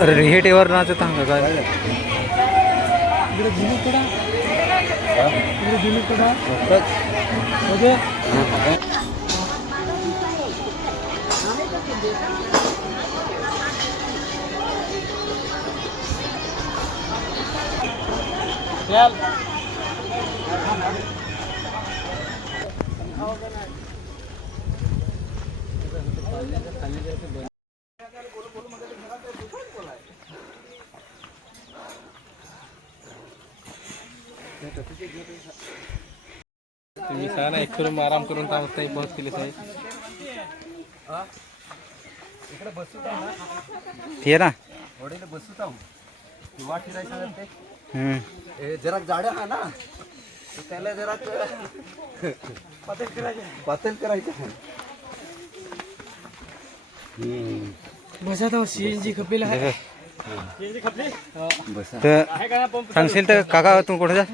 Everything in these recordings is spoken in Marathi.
अरे हे टेवर नाच सांग काय तुम्ही सांगा ना, एक करून आराम करून थांबता पोहोच केले साहेब. इकडे बसू ते ना वडील बसू थांब किंवा फिरायचं हम्म जरा जाड्या हा ना, त्याला जरा पातळ करायचं. बसा तो सीएनजी खपेल आहे. तर सांगशील तर काका तू कुठे जा.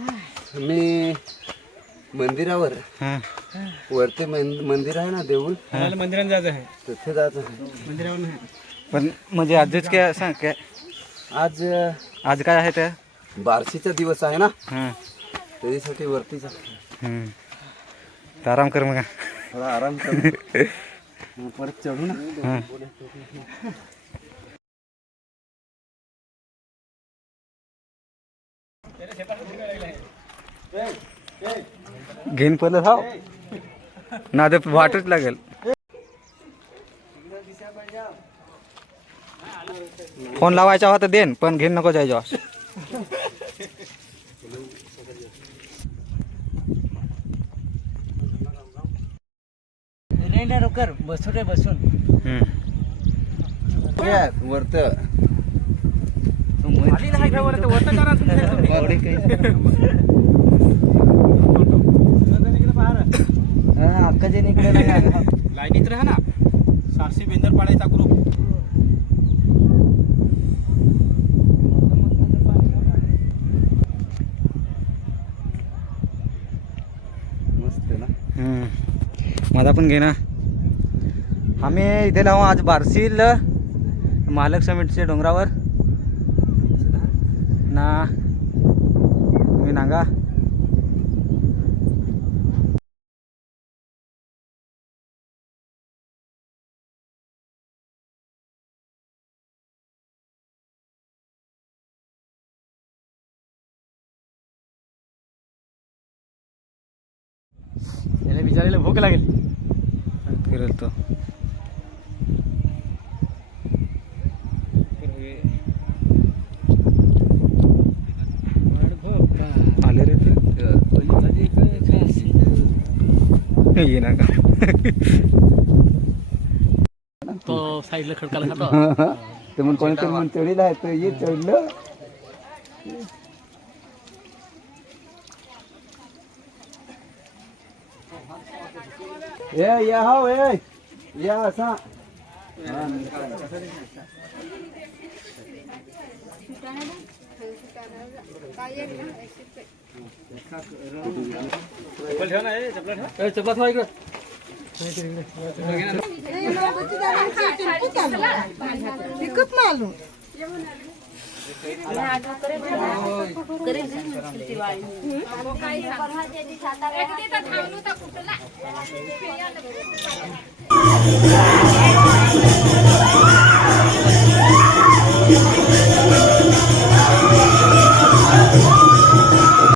मी मंदिरावर हां वरते मंदिर आहे ना देऊळ, मंदिरात जायचं आहे, तिथे जायचं आहे. मंदिरावर नाही पण म्हणजे आजच काय सांग काय आज आज काय आहे ते बार्शीचा दिवस आहे ना, हां त्याच्यासाठी वरतीच तर आराम कर मग. थोडा आराम कर मग परत चढू ना. हां घेऊन पहिलं थाव ना ते वाटच लागेल. फोन लावायचा होता देन पण घेऊन नको जायचा. कर बसू रे बसून वरत अक्काच्या इकडे लाईनीत राहा ना. सारशी बेंदर पाडायचा ग्रुप मस्त ना. मला पण घे ना. आम्ही इथे लावू आज बार्शील महालक्ष्मीच्या डोंगरावर ना मी नागा याला विचारायला भूक लागेल. फिरेल तो आले रे ये ना का तो साईडला खडकाला खातो. ते मग कोणीतरी मग चढीला आहे तर ये चढलं. या हो या असा चपला ठेवा इकडं. काय